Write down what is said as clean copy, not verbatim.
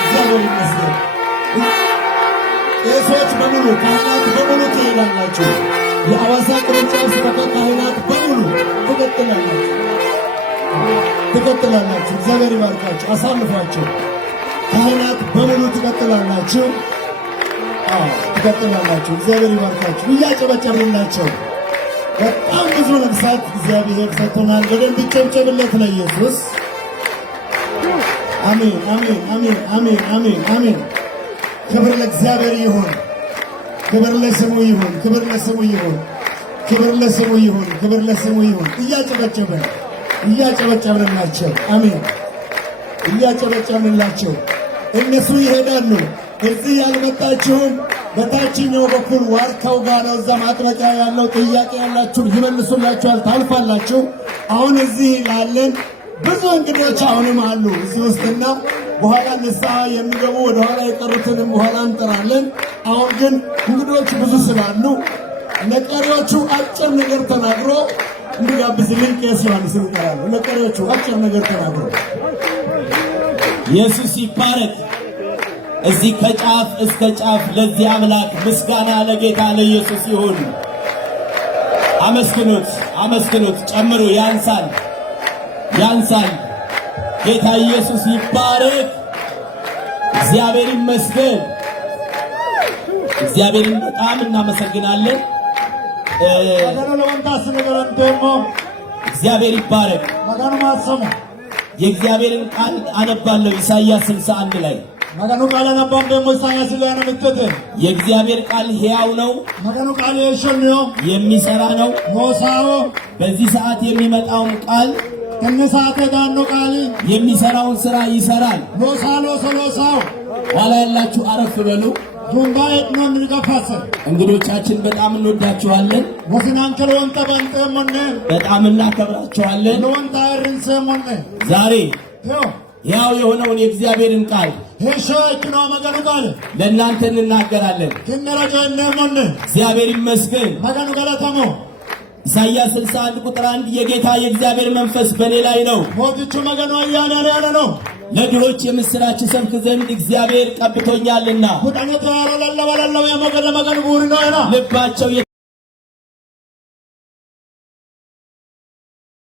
እግዚአብሔር ይመስገን። ቄሶች በሙሉ ካህናት በሙሉ ትሄዳላችሁ። የአዋሳ ቅርንጫፍ ስብከተ ካህናት በሙሉ ትቀጥላላችሁ። እግዚአብሔር ይባርካችሁ። አሳልፏቸው። ካህናት በሙሉ ትቀጥላላችሁ። ትቀጥላላችሁ። እግዚአብሔር ይባርካችሁ። እያጨበጨብንላቸው በጣም ብዙ ነፍሳት እግዚአብሔር ሰጥቶናል። በደንብ ይጨብጨብለት ለኢየሱስ። አሜን አሜን አሜን አሜን አሜን አሜን። ክብር ለእግዚአብሔር ይሁን። ክብር ለስሙ ይሁን። ክብር ለስሙ ይሁን። ክብር ለስሙ ይሁን። ክብር ለስሙ ይሁን። እያጨበጨብንላቸው አሜን። እያጨበጨብንላቸው እነሱ ይሄዳሉ። እዚህ ያልመጣችሁም በታችኛው በኩል ዋርካው ጋር ነው። እዛ ማጥበቂያ ያለው ጥያቄ ያላችሁ ይመልሱላችኋል፣ ታልፋላችሁ። አሁን እዚህ ላለን ብዙ እንግዶች አሁንም አሉ እዚህ ውስጥና በኋላ ንስሐ የሚገቡ ወደ ኋላ የቀሩትንም በኋላ እንጠራለን። አሁን ግን እንግዶች ብዙ ስላሉ ለቀሪዎቹ አጭር ነገር ተናግሮ እንዲጋብዝልኝ ቄስ ዮሐንስ ይቀራሉ። ለቀሪዎቹ አጭር ነገር ተናግሮ ኢየሱስ ይባረክ። እዚህ ከጫፍ እስከ ጫፍ ለዚህ አምላክ ምስጋና ለጌታ ለኢየሱስ ይሁን። አመስግኑት፣ አመስግኑት፣ ጨምሩ። ያንሳል፣ ያንሳል። ጌታ ኢየሱስ ይባረክ። እግዚአብሔር ይመስገን። እግዚአብሔርን በጣም እናመሰግናለን። እግዚአብሔር ይባረክ። የእግዚአብሔርን ቃል አነባለሁ ኢሳይያስ 61 ላይ መገኑ ቃል አነባም ደግሞ ኢሳይያስ ላይ አነብተተ የእግዚአብሔር ቃል ሕያው ነው፣ መገኑ ቃል የሸልዮ የሚሰራ ነው። ሞሳው በዚህ ሰዓት የሚመጣውን ቃል ከነሳተ ጋር ነው ቃል የሚሰራውን ሥራ ይሰራል። ሞሳሎ ሰሎሳው ኋላ ያላችሁ አረፍ በሉ። ዱንባይ ነው ንገፋሰ እንግዶቻችን በጣም እንወዳችኋለን። ወስናንከል ወንተ ባንተ ሞነ በጣም እናከብራችኋለን። ወንታ ርንሰ ሞነ ዛሬ ያው የሆነውን የእግዚአብሔርን ቃል ሄሻይክና መገኑ ቃል ለእናንተ እንናገራለን። ከነራጀነ ሞነ እግዚአብሔር ይመስገን። መገኑ ገለተሞ ኢሳይያስ 61 ቁጥር 1 የጌታ የእግዚአብሔር መንፈስ በእኔ ላይ ነው፣ ሞትቹ መገኑ ያለ ነው፣ ለድሆች የምስራች ሰብክ ዘንድ እግዚአብሔር ቀብቶኛልና ሁዳኔ ተራራ ለለበለለው የመገለ መገኑ ቡሪ ነው። ልባቸው